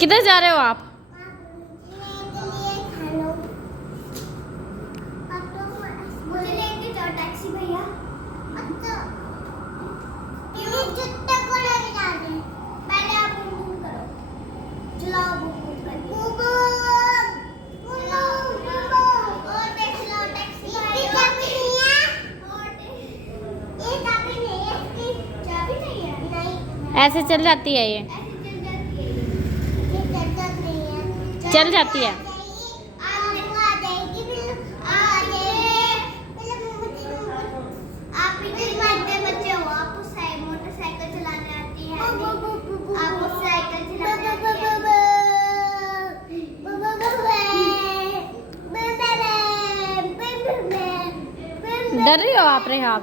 किधर जा रहे हो आप? मुझे लेके जाओ टैक्सी भैया। पहले आप बुम करो, चलाओ बुम करके। और चलाओ टैक्सी भैया। चाबी नहीं है। नहीं, ऐसे चल जाती है ये, ऐसे चल जाती है। चल जाती है। आप इतने बड़े बच्चे हो, आपको मोटरसाइकिल चलाने आती है? आपको साइकिल चलाने आती है? डर रही हो आप रेहाब?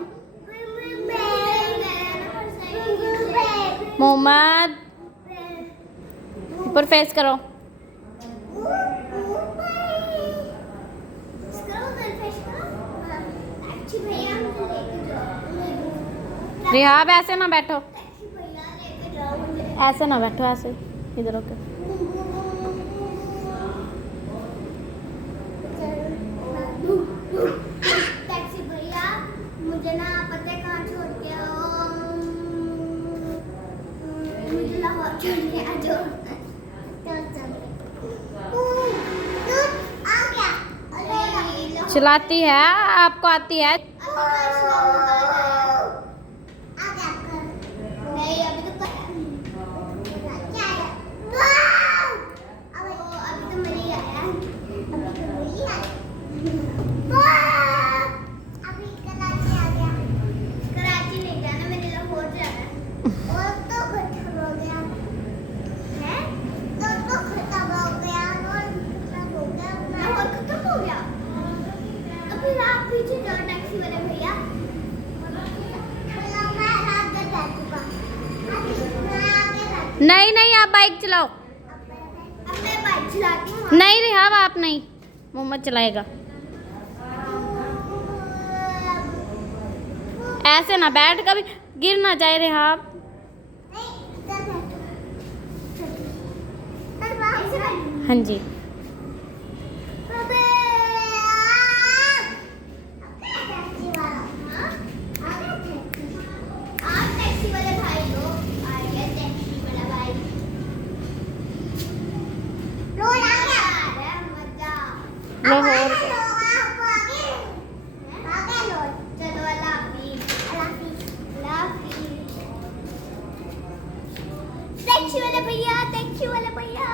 मोहम्मद ऊपर फेस करो। रेहाब ऐसे ना बैठो, ऐसे ना बैठो, ऐसे इधर होकर। टैक्सी भैया, मुझे ना पता है कहाँ छोड़ के आओ। मुझे लाहौर छोड़ के आ जाओ। आ गया। चलाती है, आपको आती है? नहीं, अभी तो अभी तो मेरी आया। अभी कराची आ गया। कराची नहीं जाना, मैंने लाहौर जाना है। और तो खत्म हो गया है। तो खत्म हो गया। लाहौर खत्म हो गया। तो फिर आप पीछे जाओ टैक्सी वाले भैया। नहीं नहीं, आप बाइक चलाओ। अब मैं बाइक चलाती हूँ। नहीं रेहाब आप नहीं, मोहम्मद चलाएगा। ऐसे ना बैठ, कभी गिर ना जाए रेहाब। हाँ जी। टैक्सी वाले भाई लोग आ गया। टैक्सी वाला भाई रोड आ गया। मजा लाहौर चलो अल्लाह हाफिज। टैक्सी वाले भैया, टैक्सी वाले भैया।